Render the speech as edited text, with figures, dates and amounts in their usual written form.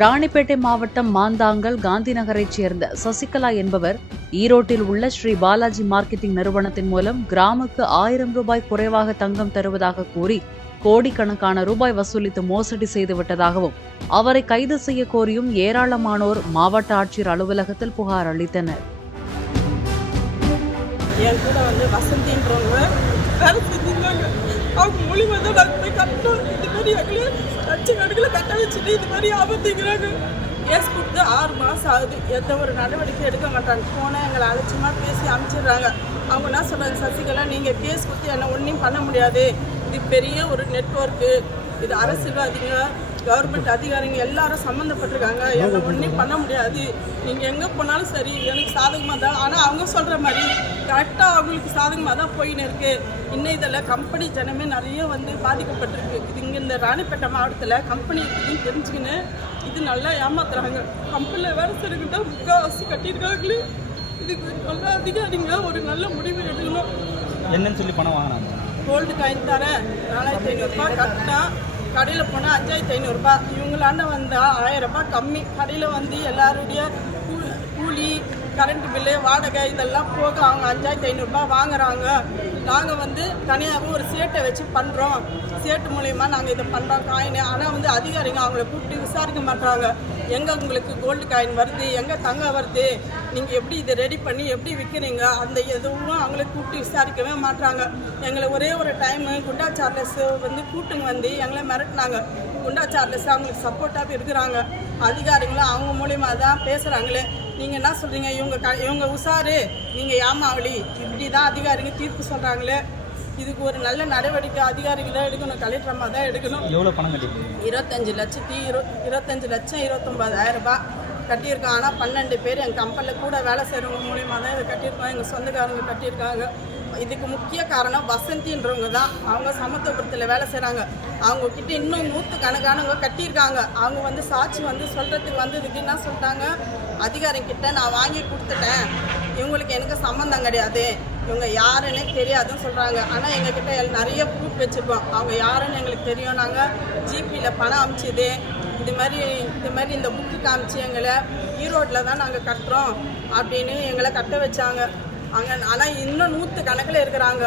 ராணிப்பேட்டை மாவட்டம் மாந்தாங்கல் காந்தி நகரைச் சேர்ந்த சசிகலா என்பவர் ஈரோட்டில் உள்ள ஸ்ரீ பாலாஜி மார்க்கெட்டிங் நிறுவனத்தின் மூலம் கிராமுக்கு 1000 ரூபாய் குறைவாக தங்கம் தருவதாக கூறி கோடிக்கணக்கான ரூபாய் வசூலித்து மோசடி செய்துவிட்டதாகவும் அவரை கைது செய்ய கோரியும் ஏராளமானோர் மாவட்ட ஆட்சியர் அலுவலகத்தில் புகார் அளித்தனர். என் கூட வந்து வசந்தின்றவங்க வேலை செஞ்சிருந்தாங்க. அவங்க மூலியமாக தான் நாங்கள் போய் கட்டணும். இந்த மாதிரி எங்களை லட்சக்கணக்கில் கட்ட வச்சுட்டு இது மாதிரி ஆபத்துங்கிறாங்க. கேஸ் கொடுத்து 6 மாதம் ஆகுது. எந்த ஒரு நடவடிக்கை எடுக்க மாட்டாங்க. போனால் எங்களை அலட்சியமாக பேசி அனுப்பிச்சிடுறாங்க. அவங்க என்ன சொல்கிறாங்க, சசிகலா நீங்கள் கேஸ் கொடுத்து என்ன ஒன்றும் பண்ண முடியாது, இது பெரிய ஒரு நெட்வொர்க்கு, இது அரசியல்வாதிங்க கவர்மெண்ட் அதிகாரிங்க எல்லாரும் சம்மந்தப்பட்டிருக்காங்க, என்னை ஒன்றும் பண்ண முடியாது, நீங்கள் எங்கே போனாலும் சரி எனக்கு சாதகமாக தான். ஆனால் அவங்க சொல்கிற மாதிரி கரெக்டாக அவங்களுக்கு சாதகமாக தான் போயின்னு இருக்குது. இன்னும் இதில் கம்பெனி ஜனமே நிறைய வந்து பாதிக்கப்பட்டிருக்கு. இது இங்கே இந்த ராணிப்பேட்டை மாவட்டத்தில் கம்பெனி இருக்குதுன்னு தெரிஞ்சுக்கின்னு இது நல்லா ஏமாத்துறாங்க. கம்பெனியில் வேலை செய்யக்கிட்ட முக்கால்வாசி கட்டியிருக்காங்களே. இதுக்கு நல்ல அதிகாரிங்க ஒரு நல்ல முடிவு எடுக்கணும். என்னன்னு சொல்லி பணம் வாங்கினாங்க. கோல்டு காயின் தரேன் 4500 ரூபாய் கட்டினா, கடையில் போனால் 5500 ரூபாய், இவங்களாண்ட வந்தால் 1000 ரூபாய் கம்மி. கடையில் வந்து எல்லாருடைய கூலி கரண்ட் பில்லு வாடகை இதெல்லாம் போக அவங்க 5500 ரூபாய் வாங்குறாங்க. நாங்கள் வந்து தனியாக ஒரு சேட்டை வச்சு பண்ணுறோம், சேட்டு மூலயமா நாங்கள் இதை பண்ணுறோம் காயின். ஆனால் வந்து அதிகாரிங்க அவங்கள கூப்பிட்டு விசாரிக்க மாட்டாங்க. எங்கே உங்களுக்கு கோல்டு காயின் வருது, எங்கே தங்கம் வருது, நீங்கள் எப்படி இதை ரெடி பண்ணி எப்படி விற்கிறீங்க, அந்த எதுவும் அவங்கள கூப்பிட்டு விசாரிக்கவே மாட்டாங்க. எங்களை ஒரே ஒரு டைமு குண்டா சார்லஸ் வந்து கூட்டுங்க வந்து எங்களை மிரட்டினாங்க. குண்டா சார்லஸ் அவங்களுக்கு சப்போர்ட்டாக இருக்கிறாங்க. அதிகாரிங்களும் அவங்க மூலியமா தான் பேசுகிறாங்களே. நீங்கள் என்ன சொல்கிறீங்க, இவங்க உஷாரு, நீங்கள் ஏமாவளி, இப்படி தான் அதிகாரிங்க தீர்ப்பு சொல்கிறாங்களே. இதுக்கு ஒரு நல்ல நடவடிக்கை அதிகாரிங்க தான் எடுக்கணும், கலெக்டரமாக தான் எடுக்கணும். எவ்வளோ பணம் கட்டிருக்கீங்க? 25,29,000 ரூபாய் கட்டியிருக்கோம். ஆனால் 12 பேர் எங்கள் கம்பெனியில் கூட வேலை செய்கிறவங்க மூலியமாக தான் இதை கட்டியிருக்கோம். எங்கள் சொந்தக்காரங்க கட்டியிருக்காங்க. இதுக்கு முக்கிய காரணம் வசந்தின்றவங்க தான். அவங்க சமத்துவபுரத்தில் வேலை செய்கிறாங்க. அவங்கக்கிட்ட இன்னும் 100 கணக்கானவங்க கட்டியிருக்காங்க. அவங்க வந்து சாட்சி வந்து சொல்கிறதுக்கு வந்ததுக்கு என்ன சொல்லிட்டாங்க, அதிகாரிகிட்ட நான் வாங்கி கொடுத்துட்டேன், இவங்களுக்கு எனக்கு சம்மந்தம் கிடையாது, இவங்க யாருன்னே தெரியாதுன்னு சொல்கிறாங்க. ஆனால் எங்ககிட்ட நிறைய ப்ரூஃப் வச்சுருக்கோம், அவங்க யாருன்னு எங்களுக்கு தெரியும். நாங்கள் ஜிபியில் பணம் அனுப்பிச்சிது, இது மாதிரி இந்த புக்கு காமிச்சு எங்களை ஈரோட்டில் தான் நாங்கள் கட்டுறோம் அப்படின்னு எங்களை கட்ட வச்சாங்க. அங்கே ஆனால் இன்னும் 100 கணக்கில் இருக்கிறாங்க.